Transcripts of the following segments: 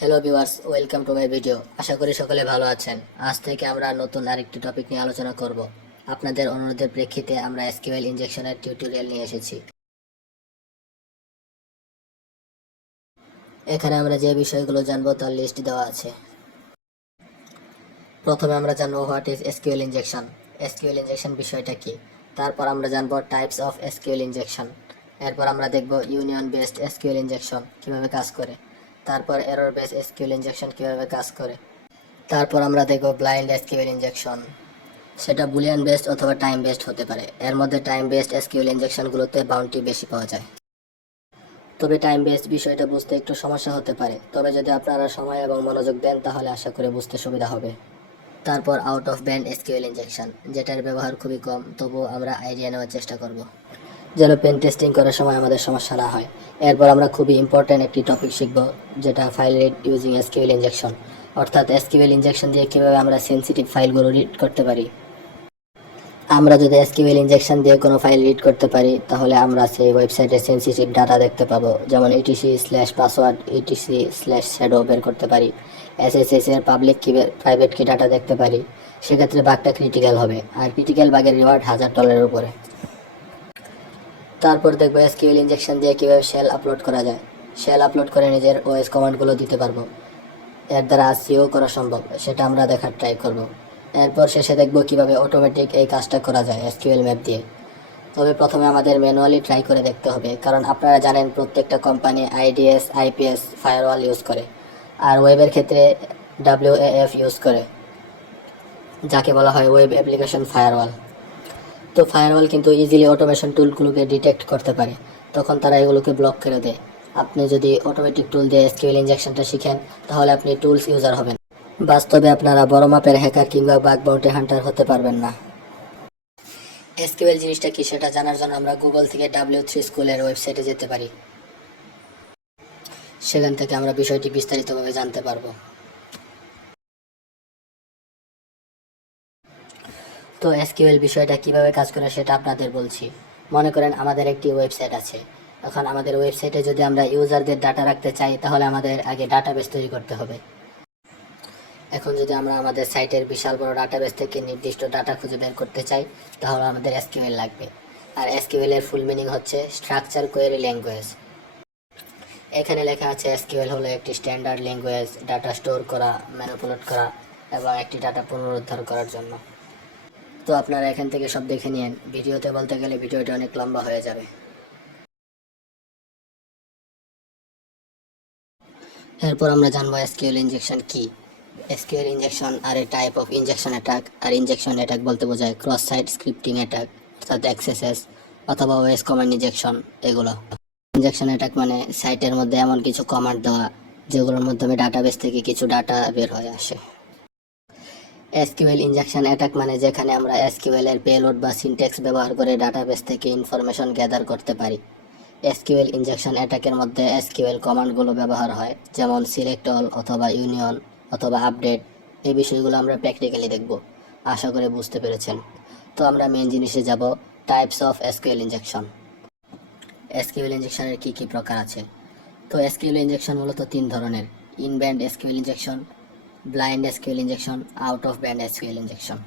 Hello viewers, welcome to my video. আশা করি সকলে ভালো আছেন। আজ থেকে আমরা নতুন আরেকটি টপিক নিয়ে আলোচনা করব। আপনাদের অনুরোধের প্রেক্ষিতে আমরা এসকিউএল ইনজেকশনের টিউটোরিয়াল নিয়ে এসেছি। এখানে আমরা যে বিষয়গুলো জানবো তার লিস্ট দেওয়া আছে। প্রথমে আমরা জানবো what is SQL injection. SQL injection বিষয়টা কি। তারপর আমরা জানবো টাইপস অফ এসকিউএল ইনজেকশন। এরপর আমরা দেখব ইউনিয়ন বেসড এসকিউএল ইনজেকশন কিভাবে কাজ করে। তারপর এরর বেসড এসকিউএল ইনজেকশন কিভাবে কাজ করে। তারপর আমরা দেখব ব্লাইন্ড এসকিউএল ইনজেকশন। সেটা বুলিয়ান বেসড অথবা টাইম বেসড হতে পারে। এর মধ্যে টাইম বেসড এসকিউএল ইনজেকশনগুলোতে বাউন্টি বেশি পাওয়া যায়। তবে টাইম বেসড বিষয়টা বুঝতে একটু সমস্যা হতে পারে, তবে যদি আপনারা সময় এবং মনোযোগ দেন তাহলে আশা করি বুঝতে সুবিধা হবে। তারপর out of band SQL injection, যেটার ব্যবহার খুবই কম, তবুও আমরা আইডিয়া নেওয়ার চেষ্টা করব যেন পেন টেস্টিং করার সময় আমাদের সমস্যা না হয়। এরপর আমরা খুবই ইম্পর্ট্যান্ট একটি টপিক শিখব, যেটা file read using SQL injection, অর্থাৎ এসকিউএল ইনজেকশন দিয়ে কীভাবে আমরা সেন্সিটিভ ফাইলগুলো রিড করতে পারি। আমরা যদি এসকিউএল ইনজেকশন দিয়ে কোনো ফাইল রিড করতে পারি তাহলে আমরা সেই ওয়েবসাইটের সেন্সিটিভ ডাটা দেখতে পাবো, যেমন etc/পাসওয়ার্ড, etc/শ্যাডো বের করতে পারি, এসএসএস এর পাবলিক কি প্রাইভেট কি ডাটা দেখতে পারি। সেক্ষেত্রে বাগটা ক্রিটিক্যাল হবে, আর ক্রিটিক্যাল বাগের রিওয়ার্ড $1000 উপরে। তারপর দেখবো এসকিউএল ইনজেকশন দিয়ে কীভাবে শেল আপলোড করা যায়। শেল আপলোড করে নিজের ওএস কমান্ডগুলো দিতে পারবো, এর দ্বারা সিও করা সম্ভব, সেটা আমরা দেখার ট্রাই করব। এরপর শেষে দেখব কিভাবে অটোমেটিক এই কাজটা করা যায় এসকিউএল ম্যাপ দিয়ে। তবে প্রথমে আমাদের ম্যানুয়ালি ট্রাই করে দেখতে হবে, কারণ আপনারা জানেন প্রত্যেকটা company IDs IPS firewall use করে, আর ওয়েবের ক্ষেত্রে WAF ইউজ করে, যাকে বলা হয় ওয়েব অ্যাপ্লিকেশন ফায়ারওয়াল। তো ফায়ারওয়াল কিন্তু ইজিলি অটোমেশন টুলগুলোকে ডিটেক্ট করতে পারে, তখন তারা এগুলোকে ব্লক করে দেয়। আপনি যদি অটোমেটিক টুল দিয়ে এসকিউএল ইনজেকশনটা শিখেন তাহলে আপনি টুলস ইউজার হবেন। বাস্তবে আপনারা বড় মাপের হ্যাকার কিংবা বাগ বাউন্টি হান্টার হতে পারবেন না। এসকিউএল জিনিসটা কি সেটা জানার জন্য আমরা গুগল থেকে W3 স্কুলের ওয়েবসাইটে যেতে পারি। সেখান থেকে আমরা বিষয়টি বিস্তারিতভাবে জানতে পারবো। তো এসকিউএল বিষয়টা কিভাবে কাজ করে সেটা আপনাদের বলছি। মনে করেন আমাদের একটি ওয়েবসাইট আছে। এখন আমাদের ওয়েবসাইটে যদি আমরা ইউজারদের ডাটা রাখতে চাই তাহলে আমাদের আগে ডাটাবেস তৈরি করতে হবে। এখন যদি আমরা আমাদের সাইটের বিশাল বড় ডাটাবেস থেকে নির্দিষ্ট ডাটা খুঁজে বের করতে চাই তাহলে আমাদের এসকিউএল লাগবে। আর এসকিউএল এর ফুল মিনিং হচ্ছে স্ট্রাকচার কোয়েরি ল্যাঙ্গুয়েজ। এখানে লেখা আছে এসকিউএল হলো একটি স্ট্যান্ডার্ড ল্যাঙ্গুয়েজ ডাটা স্টোর করা, ম্যানিপুলেট করা এবং একটি ডাটা পুনরুদ্ধার করার জন্য। তো আপনারা এখান থেকে সব দেখে নিন, ভিডিওতে বলতে গেলে ভিডিওটি অনেক লম্বা হয়ে যাবে। এরপর আমরা জানবো এসকিউএল ইনজেকশন কি। এসকিউএল ইনজেকশন আর a type of injection attack. আর ইনজেকশন অ্যাটাক বলতে বোঝায় ক্রস সাইট স্ক্রিপ্টিং অ্যাটাক, অর্থাৎ এক্সএসএস অথবা ওএস কমান্ড ইনজেকশন। এগুলো ইনজেকশন অ্যাটাক মানে সাইটের মধ্যে এমন কিছু কমান্ড দেওয়া যেগুলোর মাধ্যমে ডাটাবেস থেকে কিছু ডাটা বের হয়ে আসে। এসকিউএল ইনজেকশন অ্যাটাক মানে যেখানে আমরা এসকিউএল এর পেলোড বা সিনট্যাক্স ব্যবহার করে ডাটাবেস থেকে ইনফরমেশন গ্যাদার করতে পারি। এসকিউএল ইনজেকশন অ্যাটাকের মধ্যে এসকিউএল কমান্ডগুলো ব্যবহার হয়, যেমন সিলেক্ট অল অথবা ইউনিয়ন অথবা আপডেট। এই বিষয়গুলো আমরা প্র্যাকটিক্যালি দেখব। আশা করে বুঝতে পেরেছেন। তো আমরা মেন জিনিসে যাব, types of SQL injection. SQL ইনজেকশনের কী কী প্রকার আছে। তো এসকিউএল ইনজেকশন মূলত 3 ধরনের: inband SQL injection, blind SQL injection, out of band SQL injection.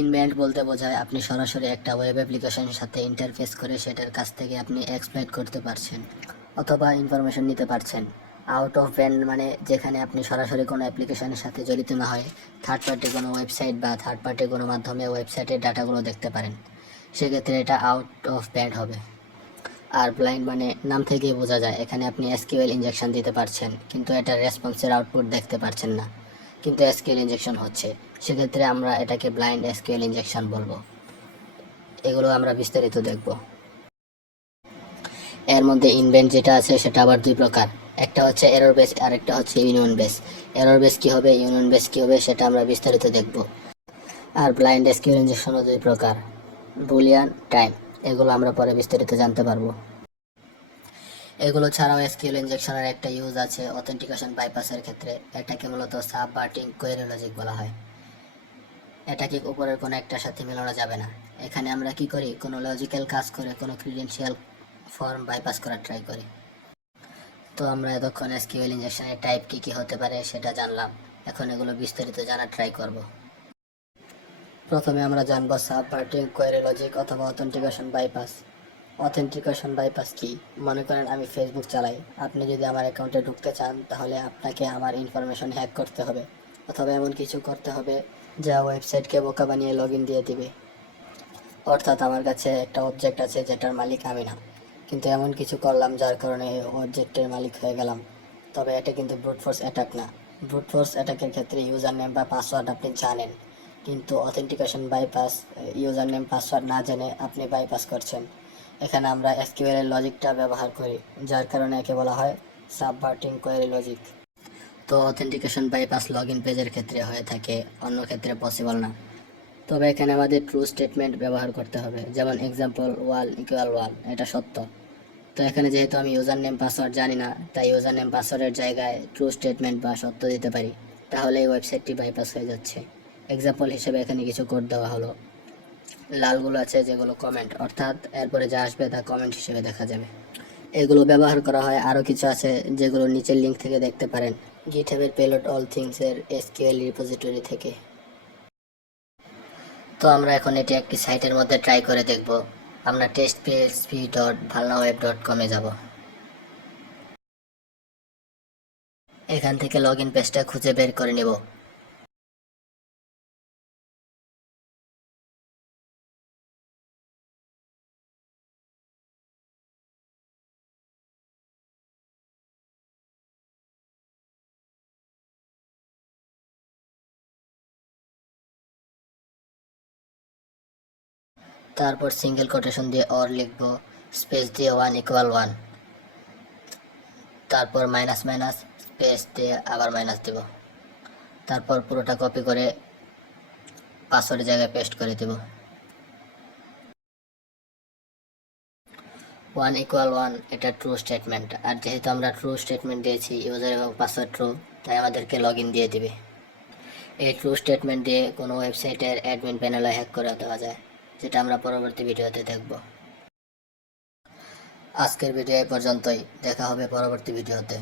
Inband বলতে বোঝায় আপনি সরাসরি একটা ওয়েব অ্যাপ্লিকেশনের সাথে ইন্টারফেস করে সেটার কাছ থেকে আপনি এক্সপ্লয়েট করতে পারছেন অথবা ইনফরমেশন নিতে পারছেন। আউট অফ ব্যান্ড মানে যেখানে আপনি সরাসরি কোনো অ্যাপ্লিকেশনের সাথে জড়িত না হয়ে থার্ড পার্টি কোনো ওয়েবসাইট বা থার্ড পার্টি কোনো মাধ্যমে ওয়েবসাইটের ডাটাগুলো দেখতে পারেন, সেক্ষেত্রে এটা আউট অফ ব্যান্ড হবে। আর ব্লাইন্ড মানে নাম থেকেই বোঝা যায় এখানে আপনি এসকিউএল ইনজেকশন দিতে পারছেন কিন্তু এটার রেসপন্সের আউটপুট দেখতে পারছেন না, কিন্তু এসকিউএল ইনজেকশন হচ্ছে, সেক্ষেত্রে আমরা এটাকে ব্লাইন্ড এসকিউএল ইনজেকশন বলবো। এগুলো আমরা বিস্তারিত দেখব। এর মধ্যে ইনভেন্ট যেটা আছে সেটা আবার 2 প্রকার, একটা হচ্ছে এরর বেস আর একটা হচ্ছে ইউনিয়ন বেস। এরর বেস কী হবে, ইউনিয়ন বেস কী হবে সেটা আমরা বিস্তারিত দেখব। আর ব্লাইন্ড এসকিউএল ইনজেকশনও 2 প্রকার, বুলিয়ান, টাইম। এগুলো আমরা পরে বিস্তারিত জানতে পারবো। এগুলো ছাড়াও এসকিউএল ইনজেকশনের একটা ইউজ আছে অথেন্টিকেশন বাইপাসের ক্ষেত্রে। এটাকে মূলত সাবভার্টিং কোয়েরি লজিক বলা হয়। এটাকে উপরের কোনো একটার সাথে মেলানো যাবে না। এখানে আমরা কি করি, কোনো লজিক্যাল কাজ করে কোনো ক্রিডেন্সিয়াল ফর্ম বাইপাস করার ট্রাই করি। তো আমরা এতক্ষণ এসকিউএল ইনজেকশনের টাইপ কি কি হতে পারে সেটা জানলাম। এখন এগুলো বিস্তারিত জানার ট্রাই করব। প্রথমে আমরা জানবো সাবভার্টিং কোয়েরি লজিক অথবা অথেন্টিকেশন বাইপাস। অথেন্টিকেশন বাইপাস কি? মনে করেন আমি ফেসবুক চালাই, আপনি যদি আমার অ্যাকাউন্টে ঢুকতে চান তাহলে আপনাকে আমার ইনফরমেশন হ্যাক করতে হবে অথবা এমন কিছু করতে হবে যা ওয়েবসাইটকে বোকা বানিয়ে লগ ইন দিয়ে দিবে। অর্থাৎ আমার কাছে একটা অবজেক্ট আছে যেটার মালিক আমি না, কিন্তু এমন কিছু করলাম যার কারণে এই অবজেক্টের মালিক হয়ে গেলাম। তবে এটা কিন্তু ব্রুট ফোর্স অ্যাটাক না। ব্রুট ফোর্স অ্যাটাকের ক্ষেত্রে ইউজার নেম বা পাসওয়ার্ড আপনি জানেন, কিন্তু authentication bypass user name password না জেনে আপনি বাইপাস করছেন। এখানে আমরা এসকিউএল এর লজিকটা ব্যবহার করি, যার কারণে একে বলা হয় সাবভার্টিং কোয়েরি লজিক। তো অথেন্টিকেশন বাইপাস লগ ইন পেজের ক্ষেত্রে হয়ে থাকে, অন্য ক্ষেত্রে পসিবল না। তবে এখানে আমাদের ট্রু স্টেটমেন্ট ব্যবহার করতে হবে, যেমন এক্সাম্পল ওয়াল ইকুয়াল ওয়াল, এটা সত্য। তো এখানে যেহেতু আমি ইউজার নেম পাসওয়ার্ড জানি না, তাই ইউজার নেম পাসওয়ার্ডের জায়গায় ট্রু স্টেটমেন্ট বা সত্য দিতে পারি, তাহলে এই ওয়েবসাইটটি বাইপাস হয়ে যাচ্ছে। এক্সাম্পল হিসেবে এখানে কিছু কোড দেওয়া হলো, লালগুলো আছে যেগুলো কমেন্ট, অর্থাৎ এরপরে যা আসবে তা কমেন্ট হিসেবে দেখা যাবে। এগুলো ব্যবহার করা হয়। আরও কিছু আছে যেগুলো নিচের লিঙ্ক থেকে দেখতে পারেন, গিটহাবের পেলোড অল থিংসের এসকিউএল রিপোজিটরি থেকে। তো আমরা এখন এটি একটি সাইটের মধ্যে ট্রাই করে দেখব। আমরা testphp.bangla.com যাব। এখান থেকে লগ ইন পেজটা খুঁজে বের করে নেব। তারপর সিঙ্গেল কোটেশন দিয়ে অর লিখব, স্পেস দিয়ে ওয়ান ইকুয়াল ওয়ান, তারপর মাইনাস মাইনাস স্পেস দিয়ে আবার মাইনাস দেব, তারপর পুরোটা কপি করে পাসওয়ার্ডের জায়গায় পেস্ট করে দেব। ওয়ান ইকুয়াল ওয়ান এটা ট্রু স্টেটমেন্ট, আর যেহেতু আমরা ট্রু স্টেটমেন্ট দিয়েছি, ইউজার এবং পাসওয়ার্ড ট্রু, তাই আমাদেরকে লগ ইন দিয়ে দিবে। এই ট্রু স্টেটমেন্ট দিয়ে কোনো ওয়েবসাইটের অ্যাডমিন প্যানেলে হ্যাক করে দেওয়া যায়, যেটা আমরা পরবর্তী ভিডিওতে দেখব। আজকের ভিডিও এই পর্যন্তই, দেখা হবে পরবর্তী ভিডিওতে।